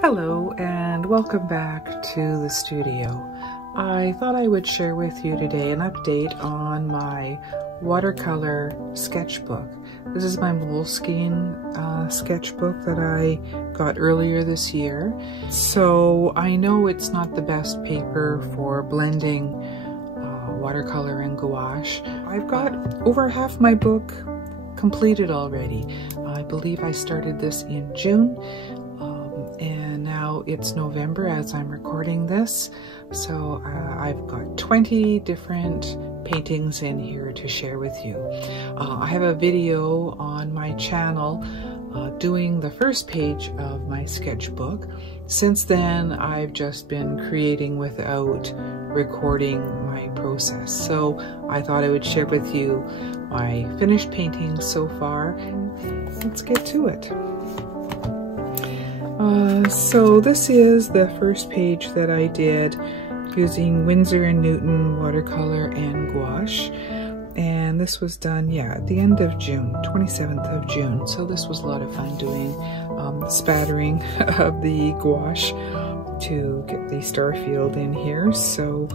Hello and welcome back to the studio. I thought I would share with you today an update on my watercolor sketchbook. This is my Moleskine sketchbook that I got earlier this year. So I know it's not the best paper for blending watercolor and gouache. I've got over half my book completed already. I believe I started this in June. And now it's November as I'm recording this, so I've got 20 different paintings in here to share with you. I have a video on my channel doing the first page of my sketchbook. Since then, I've just been creating without recording my process, so I thought I would share with you my finished paintings so far. Let's get to it. So this is the first page that I did using Winsor & Newton watercolor and gouache, and this was done, at the end of June, 27th of June. So this was a lot of fun doing spattering of the gouache to get the star field in here. So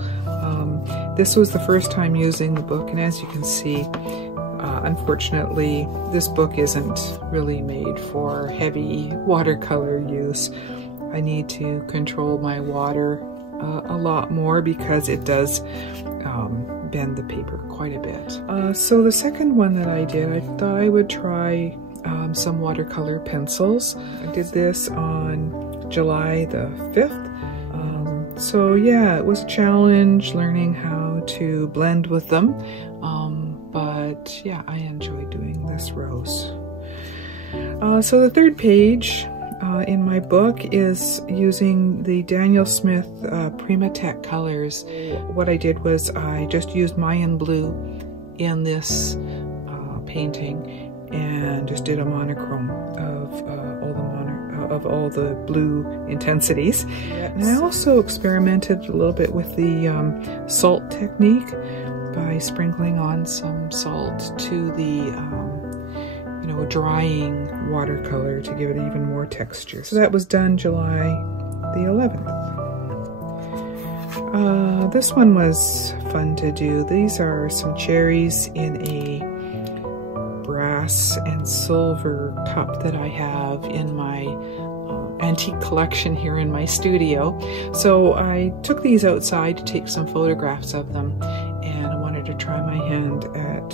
this was the first time using the book, and as you can see, unfortunately, this book isn't really made for heavy watercolor use. I need to control my water a lot more because it does bend the paper quite a bit. So the second one that I did, I thought I would try some watercolor pencils. I did this on July the 5th. So yeah, it was a challenge learning how to blend with them. But yeah, I enjoy doing this rose. So the third page in my book is using the Daniel Smith Primatech colors. What I did was I just used Mayan blue in this painting and just did a monochrome of all the blue intensities. And I also experimented a little bit with the salt technique by sprinkling on some salt to the drying watercolor to give it even more texture. So that was done July the 11th. This one was fun to do. These are some cherries in a brass and silver cup that I have in my antique collection here in my studio. So I took these outside to take some photographs of them, and I wanted to try my hand at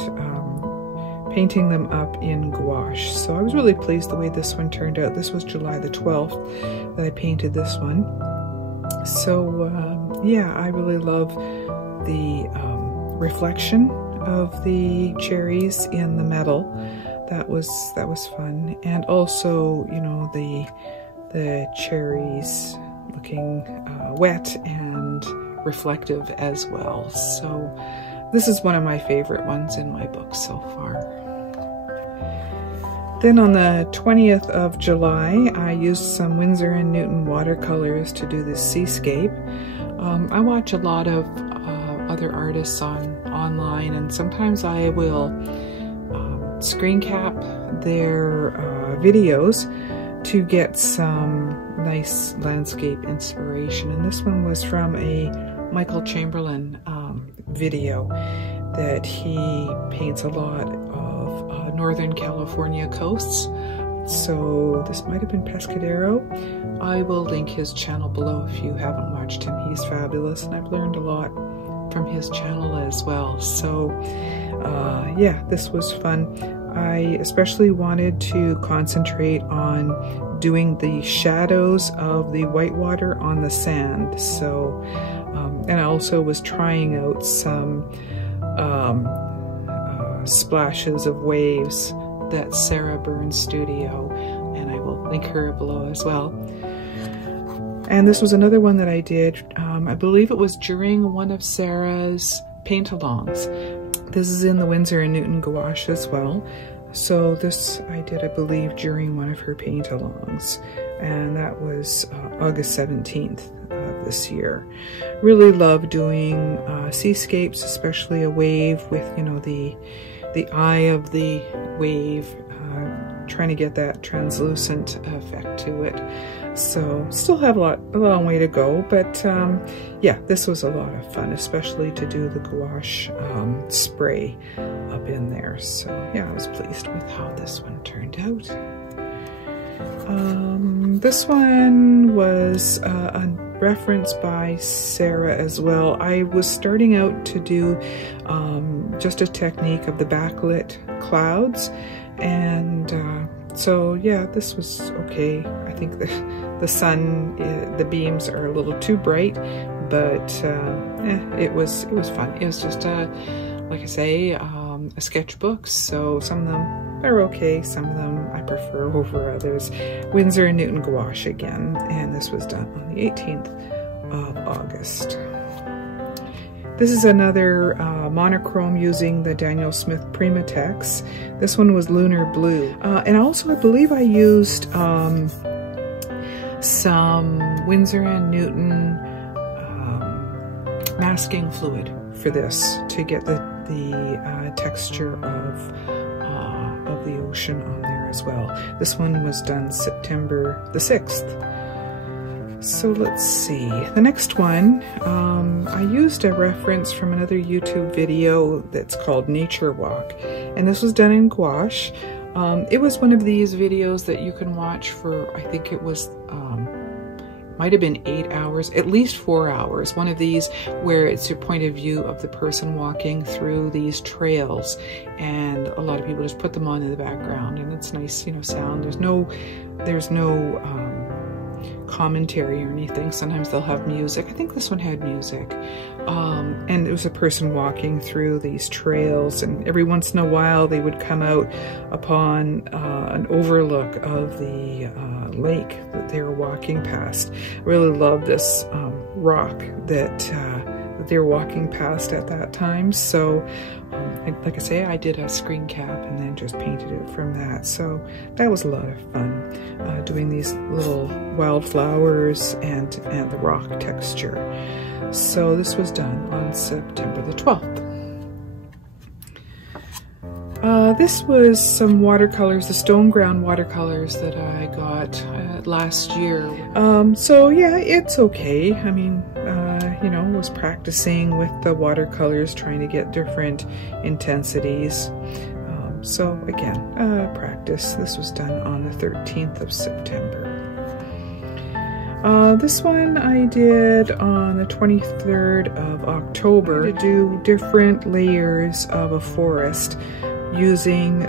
painting them up in gouache. So I was really pleased the way this one turned out. This was July the 12th that I painted this one. So yeah, I really love the reflection of the cherries in the metal. That was fun, and also the cherries looking wet and reflective as well. So this is one of my favorite ones in my book so far. Then on the 20th of July, I used some Winsor & Newton watercolors to do this seascape. I watch a lot of other artists online, and sometimes I will screen cap their videos to get some nice landscape inspiration. And this one was from a Michael Chamberlain video that he paints a lot of Northern California coasts. So this might have been Pescadero. I will link his channel below if you haven't watched him. He's fabulous, and I've learned a lot from his channel as well. So yeah, this was fun. I especially wanted to concentrate on doing the shadows of the whitewater on the sand. So, and I also was trying out some splashes of waves that Sarah Burns Studio, and I will link her below as well. And this was another one that I did, I believe it was during one of Sarah's paint-alongs. This is in the Winsor & Newton gouache as well. So this I did, I believe, during one of her paint-alongs, and that was August 17th of this year. Really love doing seascapes, especially a wave with, the eye of the wave trying to get that translucent effect to it. So still have a long way to go, but yeah, this was a lot of fun, especially to do the gouache spray up in there. So yeah, I was pleased with how this one turned out. This one was a reference by Sarah as well. I was starting out to do just a technique of the backlit clouds, and so yeah, this was okay. I think the sun, the beams are a little too bright, but it was fun. It was just like I say, a sketchbook, so some of them are okay, some of them I prefer over others. Winsor & Newton gouache again, and this was done on the 18th of August. This is another monochrome using the Daniel Smith Primatex. This one was Lunar Blue. And also I believe I used some Winsor & Newton masking fluid for this to get the texture of the ocean on there as well. This one was done September the 6th. So let's see, the next one, I used a reference from another YouTube video that's called Nature Walk, and this was done in gouache. It was one of these videos that you can watch for, I think it was, might have been 8 hours, at least 4 hours. One of these where it's your point of view of the person walking through these trails, and a lot of people just put them on in the background, and it's nice, you know, sound. There's no commentary or anything. Sometimes they'll have music. I think this one had music. And it was a person walking through these trails, and every once in a while they would come out upon an overlook of the lake that they were walking past. I really love this rock that they were walking past at that time. So like I say, I did a screen cap and then just painted it from that. So that was a lot of fun, doing these little wildflowers and the rock texture. So this was done on September the 12th. This was some watercolors, the stone ground watercolors that I got last year. So yeah, it's okay. I mean, you know, was practicing with the watercolors, trying to get different intensities. So again, practice. This was done on the 13th of September. This one I did on the 23rd of October to do different layers of a forest using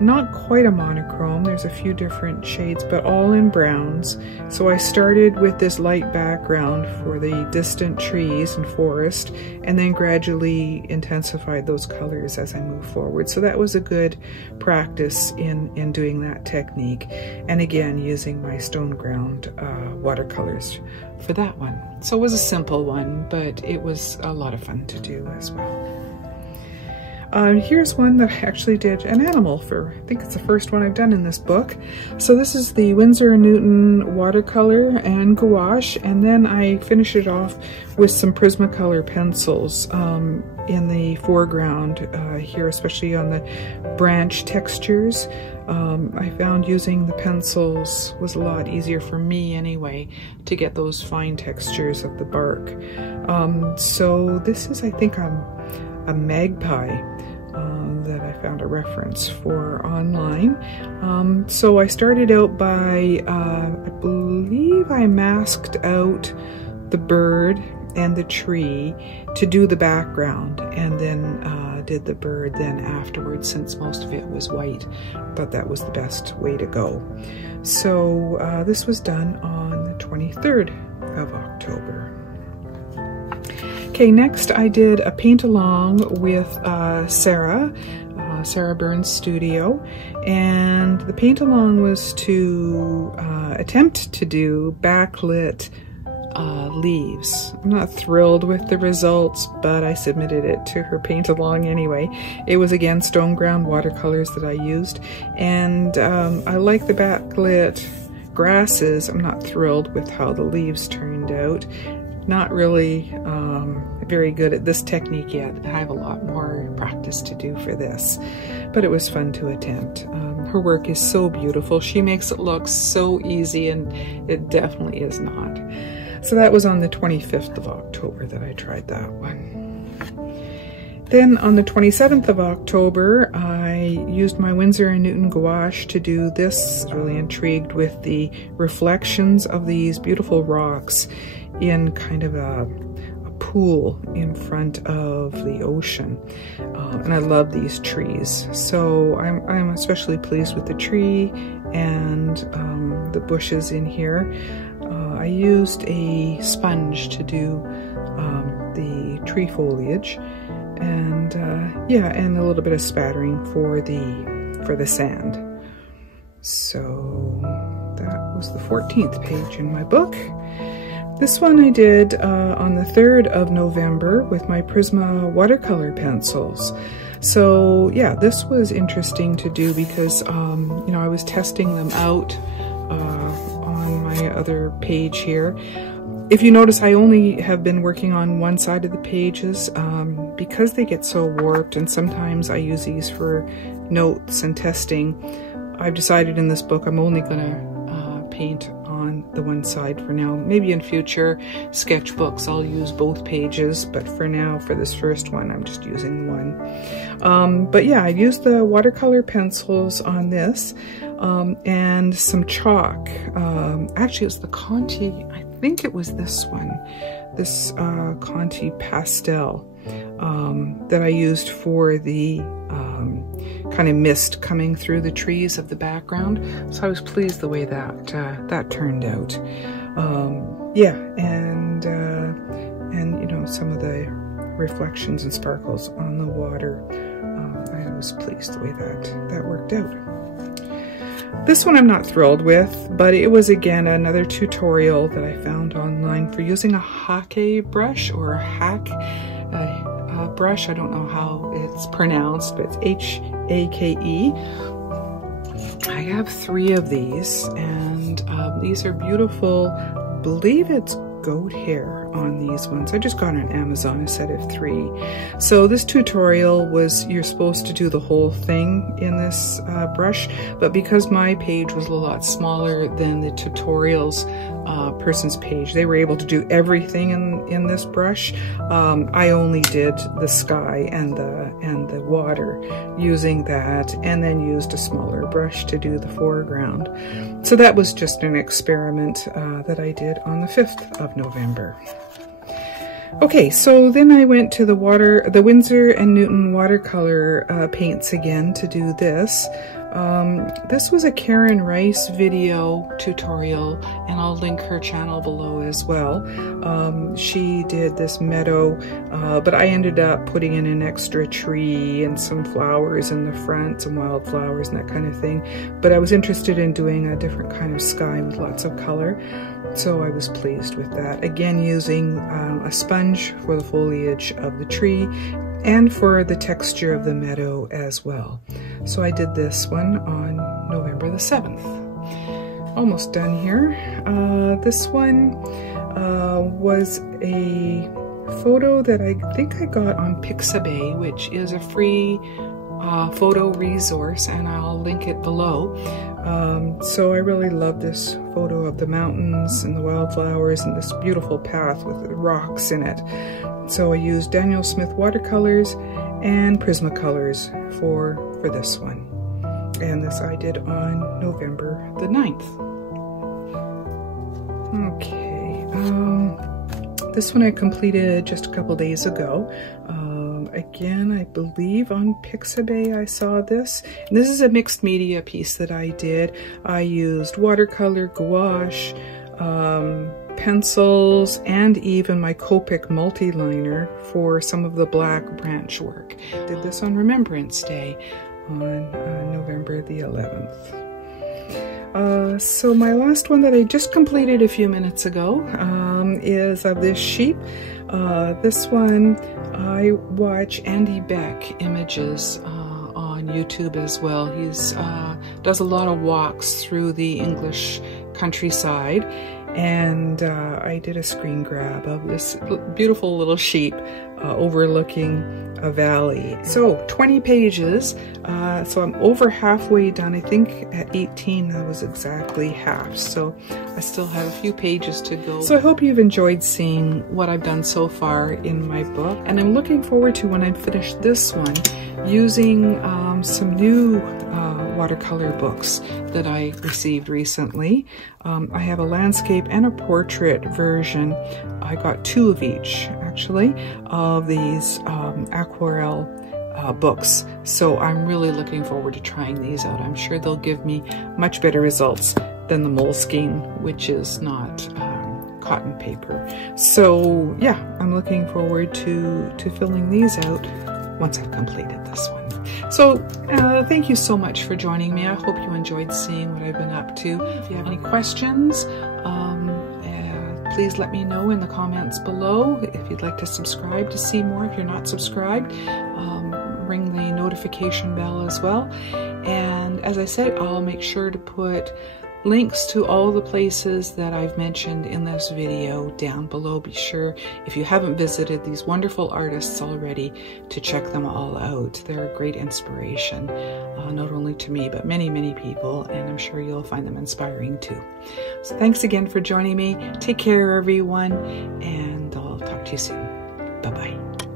not quite a monochrome. There's a few different shades, but all in browns. So I started with this light background for the distant trees and forest, and then gradually intensified those colors as I move forward. So that was a good practice in doing that technique. And again, using my stone ground watercolors for that one. So it was a simple one, but it was a lot of fun to do as well. Here's one that I actually did an animal for. I think it's the first one I've done in this book. So this is the Winsor & Newton watercolor and gouache, and then I finished it off with some Prismacolor pencils in the foreground here, especially on the branch textures. I found using the pencils was a lot easier for me anyway to get those fine textures of the bark. So this is, I think, a magpie that I found a reference for online. So I started out by, I believe I masked out the bird and the tree to do the background, and then did the bird then afterwards, since most of it was white. I thought that was the best way to go. So this was done on the 23rd of October. Okay, next I did a paint along with Sarah Burns Studio, and the paint along was to attempt to do backlit leaves. I'm not thrilled with the results, but I submitted it to her paint along anyway. It was again stone ground watercolors that I used, and I like the backlit grasses. I'm not thrilled with how the leaves turned out. Not really very good at this technique yet. I have a lot more practice to do for this. but it was fun to attempt. Her work is so beautiful. She makes it look so easy, and it definitely is not. So that was on the 25th of October that I tried that one. Then on the 27th of October, I used my Winsor & Newton gouache to do this. I was really intrigued with the reflections of these beautiful rocks in kind of a pool in front of the ocean. And I love these trees. So I'm especially pleased with the tree and the bushes in here. I used a sponge to do the tree foliage. And yeah, and a little bit of spattering for the sand. So that was the 14th page in my book. This one I did on the 3rd of November with my Prisma watercolor pencils. So yeah, this was interesting to do because you know, I was testing them out on my other page here. If you notice, I only have been working on one side of the pages because they get so warped, and sometimes I use these for notes and testing. I've decided in this book I'm only going to paint on the one side for now. Maybe in future sketchbooks I'll use both pages, but for now, for this first one, I'm just using one. But yeah, I used the watercolor pencils on this and some chalk. Actually, it was the Conti, I think it was this one, this Conti pastel that I used for the kind of mist coming through the trees of the background. So I was pleased the way that that turned out. Yeah, and you know, some of the reflections and sparkles on the water. I was pleased the way that worked out. This one I'm not thrilled with, but it was again another tutorial that I found online for using a hake brush or a hack brush. I don't know how it's pronounced, but it's H-A-K-E. I have 3 of these, and these are beautiful. I believe it's goat hair on these ones. I just got on Amazon a set of 3. So this tutorial was, you're supposed to do the whole thing in this brush, but because my page was a lot smaller than the tutorials person's page, they were able to do everything in this brush. I only did the sky and the water using that, and then used a smaller brush to do the foreground. So that was just an experiment that I did on the 5th of November. Okay, so then I went to the Winsor & Newton watercolor paints again to do this. This was a Karen Rice video tutorial, and I'll link her channel below as well. She did this meadow, but I ended up putting in an extra tree and some flowers in the front, some wildflowers and that kind of thing. But I was interested in doing a different kind of sky with lots of color, so I was pleased with that. Again, using a sponge for the foliage of the tree and for the texture of the meadow as well. So I did this one on November the 7th. Almost done here. This one was a photo that I think I got on Pixabay, which is a free photo resource, and I'll link it below. So I really love this photo of the mountains and the wildflowers and this beautiful path with the rocks in it. So I used Daniel Smith watercolors and Prismacolors for this one. And this I did on November the 9th. Okay, this one I completed just a couple days ago. Again, I believe on Pixabay I saw this. And this is a mixed media piece that I did. I used watercolor, gouache, pencils, and even my Copic multi-liner for some of the black branch work. Did this on Remembrance Day on November the 11th. So my last one that I just completed a few minutes ago is of this sheep. This one, I watch Andy Beck images on YouTube as well. He's does a lot of walks through the English countryside, and I did a screen grab of this beautiful little sheep overlooking a valley. So 20 pages, so I'm over halfway done. I think at 18 that was exactly half, so I still have a few pages to go. So I hope you've enjoyed seeing what I've done so far in my book, and I'm looking forward to, when I'm finished this one, using some new watercolor books that I received recently. I have a landscape and a portrait version. I got 2 of each, actually, of these aquarelle books. So I'm really looking forward to trying these out. I'm sure they'll give me much better results than the Moleskine, which is not cotton paper. So yeah, I'm looking forward to filling these out once I've completed this one. So thank you so much for joining me. I hope you enjoyed seeing what I've been up to. If you have any questions, please let me know in the comments below. If you'd like to subscribe to see more, if you're not subscribed, ring the notification bell as well. And as I said, I'll make sure to put links to all the places that I've mentioned in this video down below. Be sure, if you haven't visited these wonderful artists already, to check them all out. They're a great inspiration, not only to me, but many, many people, and I'm sure you'll find them inspiring too. So thanks again for joining me. Take care, everyone, and I'll talk to you soon. Bye-bye.